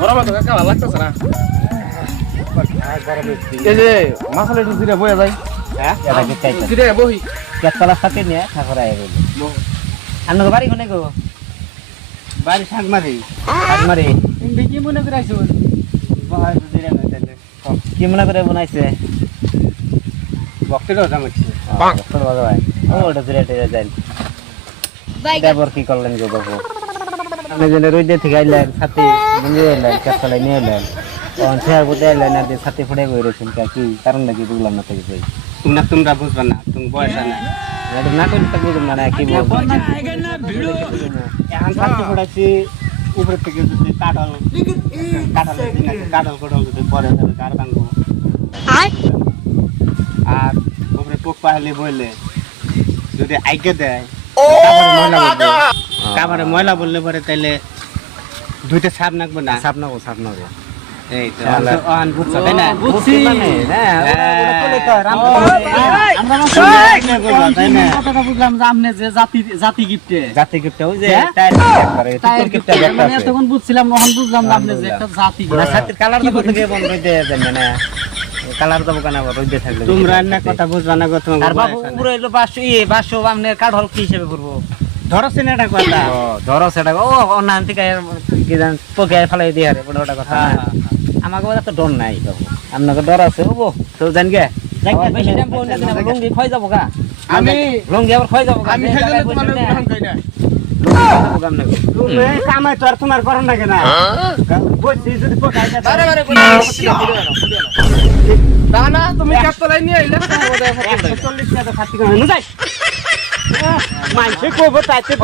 গরমে তো কাকা ভালো লাগতেছে না এই যে মাছালে একটু জিরে বয়ে যায় হ্যাঁ এটা কি চাইছো জিরে বহি কেতলা সাথে নিয়ে ঠাকুর আয় গেল আপনার বাড়ি কোনে গো বাড়ি সাংমারি আগমারি তুমি কি মনে করে আইছো বাহার দিরে না তাহলে কি মনে করে বানাইছে বক্তব্য জামাইছে ডক্টর বাবা ভাই ও ওটা দিরে টেরে যান দেবর কি করলেন গো বাবু আপনি যেন রইদে থেকে আইলেন সাথে বন্ধু আইলেন কেতলা নিয়ে আইলেন তখন শেয়ার করতে আইলেন আর সাথে ফুটে গই রয়েছেন কি কারণ নাকি বুঝলাম না থেকে যাই তোমরা বুঝবা না তুমি বয়স না এটা না করলে তো বুঝলাম না কি বলবো এখন সাথে পড়াচ্ছি উপরে থেকে যদি কাটল যদি পরে তাহলে কার ভাঙবো আর উপরে পোক পাহালি বললে যদি আইকে দেয় কাবারে ময়লা বললে পরে তাইলে দুইটা সাপ নাকবো না সাপ না গো এই তো অন বুঝছো তাই না বুঝছি হ্যাঁ কথাটা বুঝলাম যে আপনি যে জাতি গিফটে জাতি গিফট ওই যে টায়ার করে তোর গিফট মানে তখন বুঝছিলাম এখন বুঝলাম না আপনি যে একটা জাতি না সাথে কালার তো থেকে বন্ধ হইতে দেন না কালার তো কেন রইতে থাকলে তোমরা না কথা বুঝবা না গো তোমার আর বাবু পুরো হলো 500 আপনি কাঠল কি হিসেবে করব ধরো সিনেটা কথা ও ধরো সেটা ও অন্যান্য থেকে কি জান পোকে ফলাই দিয়ে আরে বড়টা কথা আমাকে বলে তো ডর নাই বাবু আপনাকে ডর আছে ও তো জান গে বেশি টাইম পড়লে লুঙ্গি খয় যাব গা আমি লুঙ্গি আবার খয় যাব গা আমি হেলে তোমার গ্রহণ কই না তুমি কামাই তো আর তোমার করন না কেন বসি যদি পোকাই যায় আরে আরে না তুমি কাপতলাই নিয়ে আইলে 140 টাকা খাতি করে নো যাই মাইছে কো বতাইতে